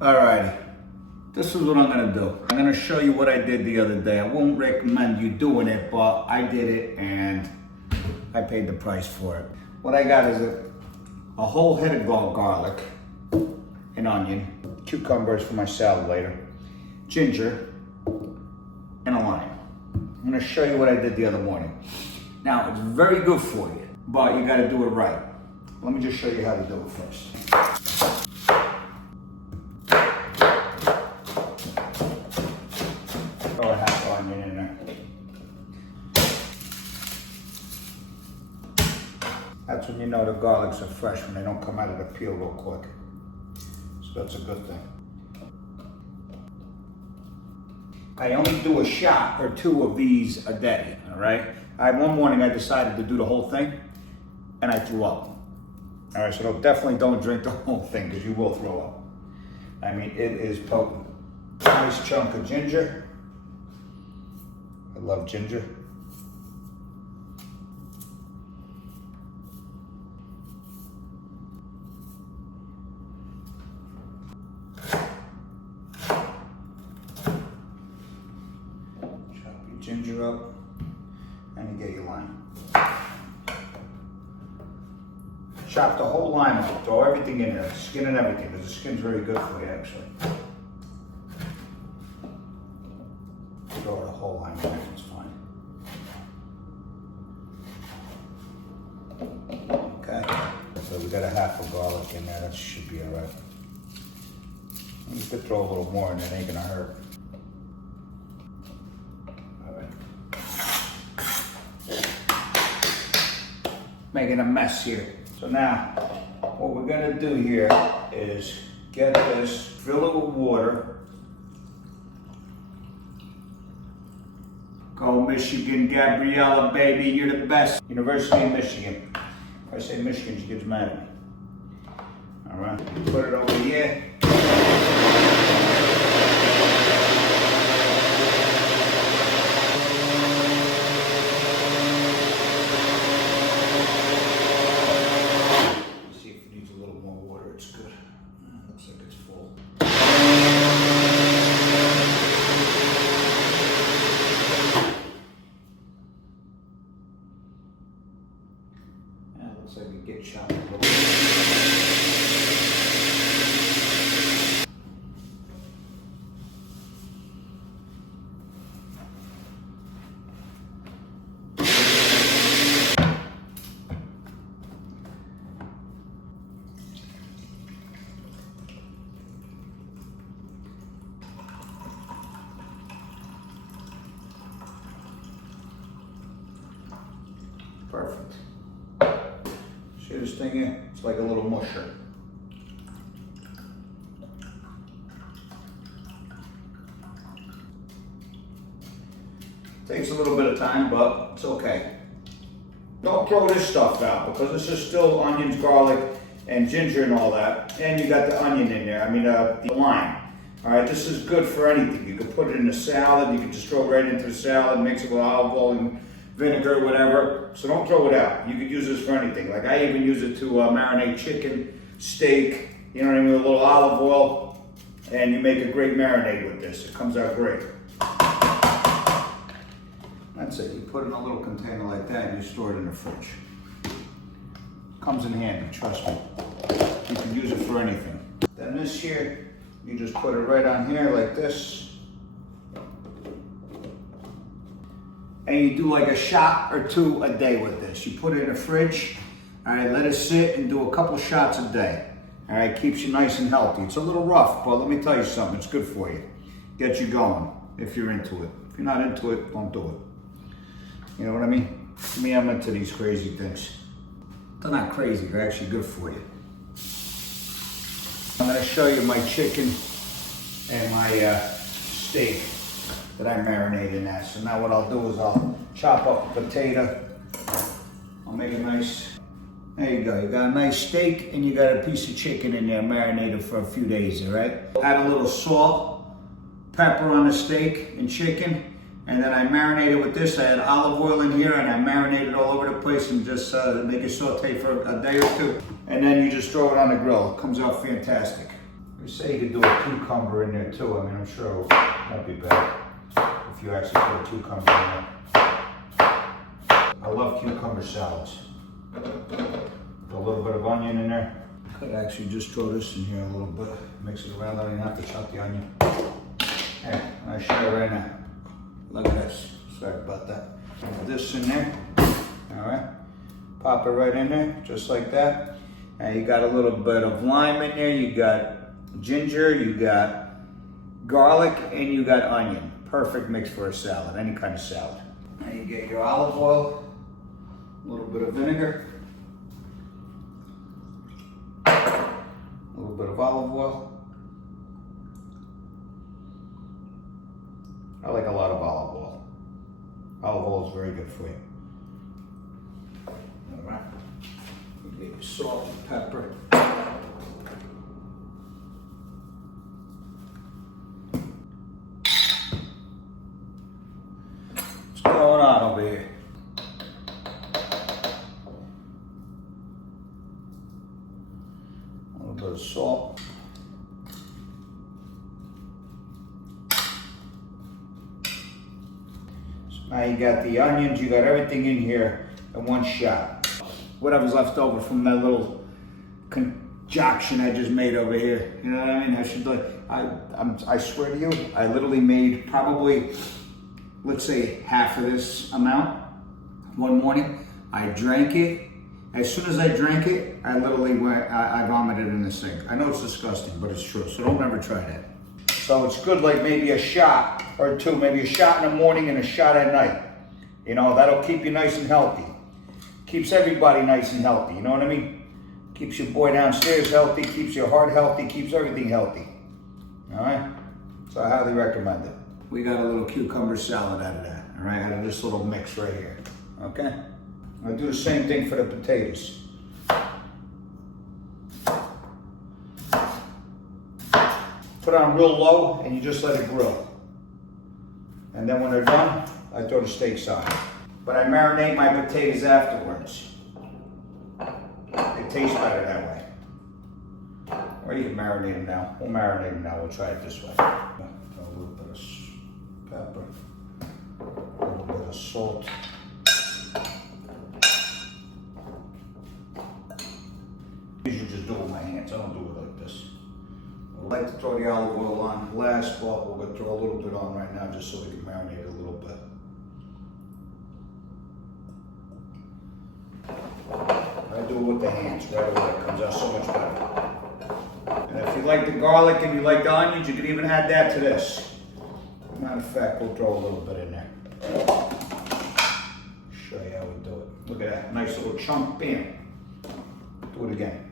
Alrighty, this is what I'm gonna do. I'm gonna show you what I did the other day. I won't recommend you doing it, but I did it and I paid the price for it. What I got is a whole head of garlic, an onion, cucumbers for my salad later, ginger, and a lime. I'm gonna show you what I did the other morning. Now, it's very good for you, but you gotta do it right. Let me just show you how to do it first. Throw a half onion in there. That's when you know the garlics are fresh, when they don't come out of the peel real quick. So that's a good thing. I only do a shot or two of these a day, all right? One morning I decided to do the whole thing and I threw up. All right, so definitely don't drink the whole thing because you will throw up. I mean, it is potent. Nice chunk of ginger. I love ginger. Chop your ginger up and you get your lime. Chop the whole lime up, throw everything in there, skin and everything, because the skin's very good for you actually. Throw the whole lime in there, it's fine. Okay, so we got a half a garlic in there, that should be all right. You could throw a little more in there, it ain't gonna hurt. All right. Making a mess here. So now, what we're gonna do here is get this, fill it with water. Go Michigan, Gabriella, baby, you're the best. University of Michigan. If I say Michigan, she gets mad at me. All right, put it over here. Looks like we get chopped a little bit. Perfect. See this thing here? It's like a little musher. Takes a little bit of time, but it's okay. Don't throw this stuff out because this is still onions, garlic, and ginger and all that. And you got the onion in there, the lime. All right, this is good for anything. You could put it in a salad, you could just throw it right into the salad, mix it with olive oil and vinegar, whatever. So don't throw it out. You could use this for anything. Like I even use it to marinate chicken, steak, you know what I mean, with a little olive oil, and you make a great marinade with this. It comes out great. That's it. You put it in a little container like that and you store it in the fridge. Comes in handy, trust me. You can use it for anything. Then this here, you just put it right on here like this. And you do like a shot or two a day with this. You put it in the fridge, all right, let it sit and do a couple shots a day. All right, keeps you nice and healthy. It's a little rough, but let me tell you something, it's good for you. Get you going if you're into it. If you're not into it, don't do it. You know what I mean? Me, I'm into these crazy things. They're not crazy, they're actually good for you. I'm gonna show you my chicken and my steak that I marinate in that. So now what I'll do is I'll chop up a potato. I'll make a nice, there you go. You got a nice steak and you got a piece of chicken in there marinated for a few days, all right? Add a little salt, pepper on the steak and chicken, and then I marinated with this. I had olive oil in here and I marinated all over the place and just make it saute for a day or two. And then you just throw it on the grill. It comes out fantastic. We say you could do a cucumber in there too. I mean, I'm sure it won't be bad if you actually put a cucumber in there. I love cucumber salads. Put a little bit of onion in there. Could actually just throw this in here a little bit. Mix it around. I don't even have to chop the onion. Hey, I'll show you right now. Look at this. Sorry about that. Put this in there. All right. Pop it right in there, just like that. And you got a little bit of lime in there. You got ginger. You got garlic, and you got onion. Perfect mix for a salad, any kind of salad. Now you get your olive oil, a little bit of vinegar, a little bit of olive oil. I like a lot of olive oil. Olive oil is very good for you. All right. You get your salt and pepper. What's going on over here? A little bit of salt. Now you got the onions, you got everything in here in one shot. Whatever's left over from that little concoction I just made over here. You know what I mean? I swear to you, I literally made probably, let's say, half of this amount one morning. I drank it. As soon as I drank it, I literally I vomited in the sink. I know it's disgusting, but it's true. So don't ever try that. So it's good, like maybe a shot or two, maybe a shot in the morning and a shot at night. You know, that'll keep you nice and healthy. Keeps everybody nice and healthy, you know what I mean? Keeps your boy downstairs healthy, keeps your heart healthy, keeps everything healthy. All right? So I highly recommend it. We got a little cucumber salad out of that, all right? Out of this little mix right here, okay? I'll do the same thing for the potatoes. Put it on real low and you just let it grill. And then when they're done, I throw the steaks on. But I marinate my potatoes afterwards. They taste better that way. Or you can marinate them now. We'll marinate them now. We'll try it this way. Throw a little bit of pepper, a little bit of salt. I usually just do it with my hands. I don't do it like this. I like to throw the olive oil on last, but we're going to throw a little bit on right now just so we can marinate it a little bit. I do it with the hands right away. It comes out so much better. And if you like the garlic and you like the onions, you can even add that to this. Matter of fact, we'll throw a little bit in there. Show you how we do it. Look at that nice little chunk. Bam. Do it again.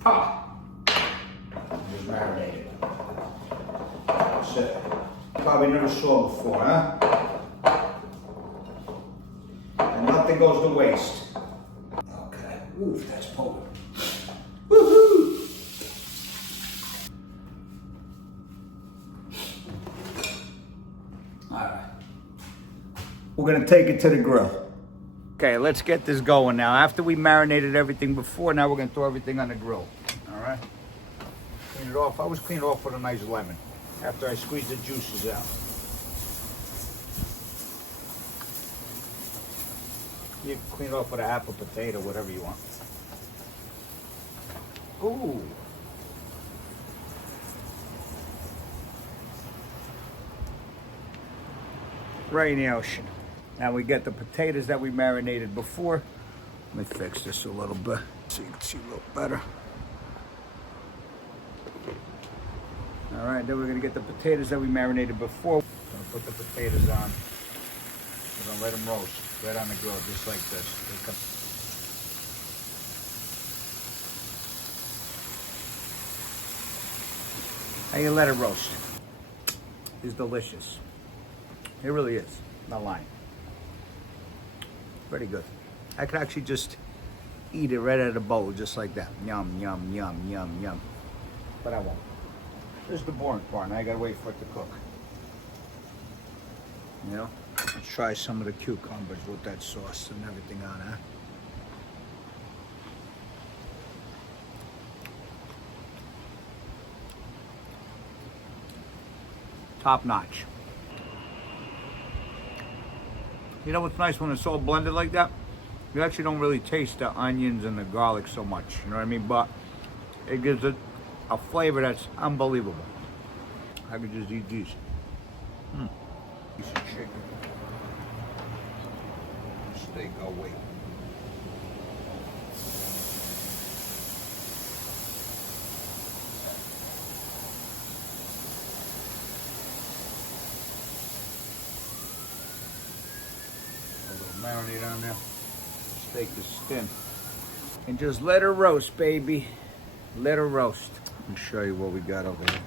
Pop. Just marinate it. That's it. Probably never saw before, huh? And nothing goes to waste. Okay. Oof, that's potent. Woohoo! Alright. We're gonna take it to the grill. Okay, let's get this going now. After we marinated everything before, now we're gonna throw everything on the grill. Alright? Clean it off. I always clean it off with a nice lemon after I squeeze the juices out. You can clean it off with a half a potato, whatever you want. Ooh. Right in the ocean. Now we get the potatoes that we marinated before. Let me fix this a little bit so you can see a little better. All right, then we're gonna get the potatoes that we marinated before. Gonna put the potatoes on. We're gonna let them roast right on the grill, just like this. How you let it roast? It's delicious. It really is. Not lying. Pretty good. I could actually just eat it right out of the bowl, just like that. Yum, yum, yum, yum, yum. But I won't. This is the boring part, and I gotta wait for it to cook. You know? Let's try some of the cucumbers with that sauce and everything on it. top notch. You know what's nice when it's all blended like that? You actually don't really taste the onions and the garlic so much, you know what I mean? But it gives it a flavor that's unbelievable. I could just eat these. Piece of chicken. Steak, I'll wait. A little marinade on there. Steak is thin. And just let her roast, baby. Let her roast. Let me show you what we got over here.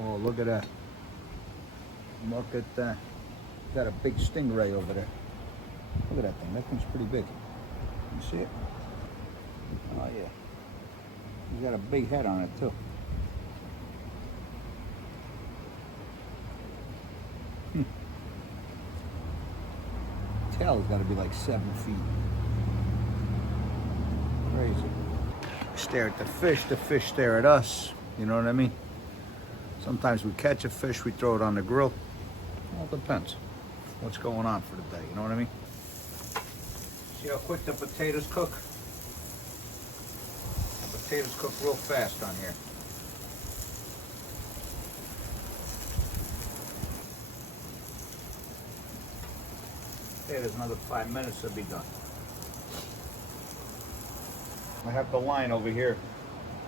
Oh, look at that. Look at that. Got a big stingray over there. Look at that thing. That thing's pretty big. You see it? Oh, yeah. He's got a big head on it, too. Tail's got to be like 7 feet. Crazy. Stare at the fish stare at us. You know what I mean? Sometimes we catch a fish, we throw it on the grill. Well, it depends what's going on for the day, you know what I mean? See how quick the potatoes cook? The potatoes cook real fast on here. Okay, there's another 5 minutes to be done. I have the line over here.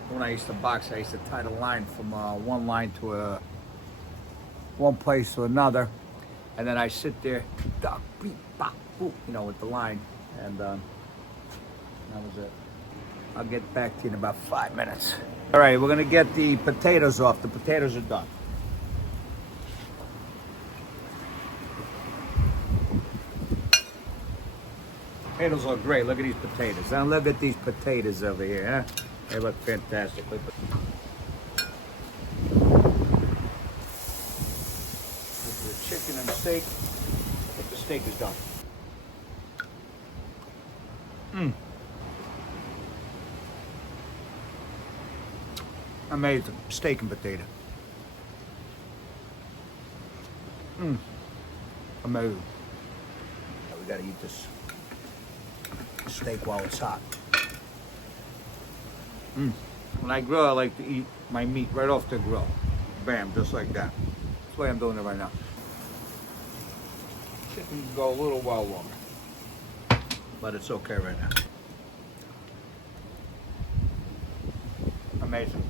When I used to box, I used to tie the line from one line to one place to another, and then I sit there, duck, beep, bop, boop, you know, with the line, and that was it. I'll get back to you in about 5 minutes. All right, we're gonna get the potatoes off. The potatoes are done. Potatoes look great. Look at these potatoes. Now look at these potatoes over here, huh? They look fantastic. Look at the chicken and the steak. But the steak is done. Amazing. Steak and potato. Amazing. Now we gotta eat this steak while it's hot. When I grill, I like to eat my meat right off the grill. Bam, just like that. That's the way I'm doing it right now. Chicken can go a little while longer, but it's okay right now. Amazing.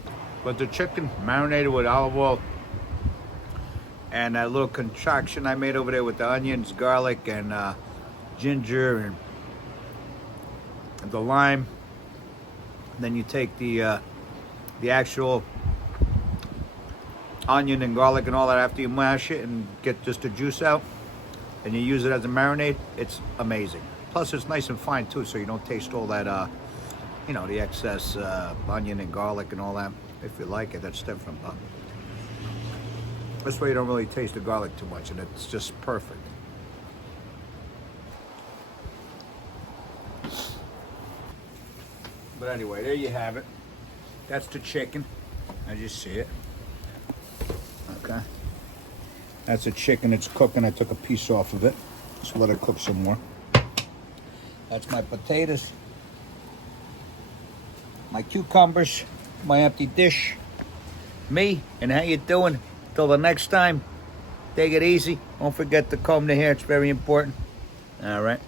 But the chicken marinated with olive oil and that little concoction I made over there with the onions, garlic, and ginger, and the lime. Then you take the actual onion and garlic and all that after you mash it and get just the juice out, and you use it as a marinade. It's amazing. Plus, it's nice and fine too, so you don't taste all that, you know, the excess onion and garlic and all that. If you like it, that's different. But this way, you don't really taste the garlic too much, and it's just perfect. But anyway, there you have it. That's the chicken, as you see it. Okay. That's the chicken. It's cooking. I took a piece off of it. Just let it cook some more. That's my potatoes. My cucumbers. My empty dish. Me, and how you doing? Till the next time, take it easy. Don't forget to comb the hair. It's very important. All right.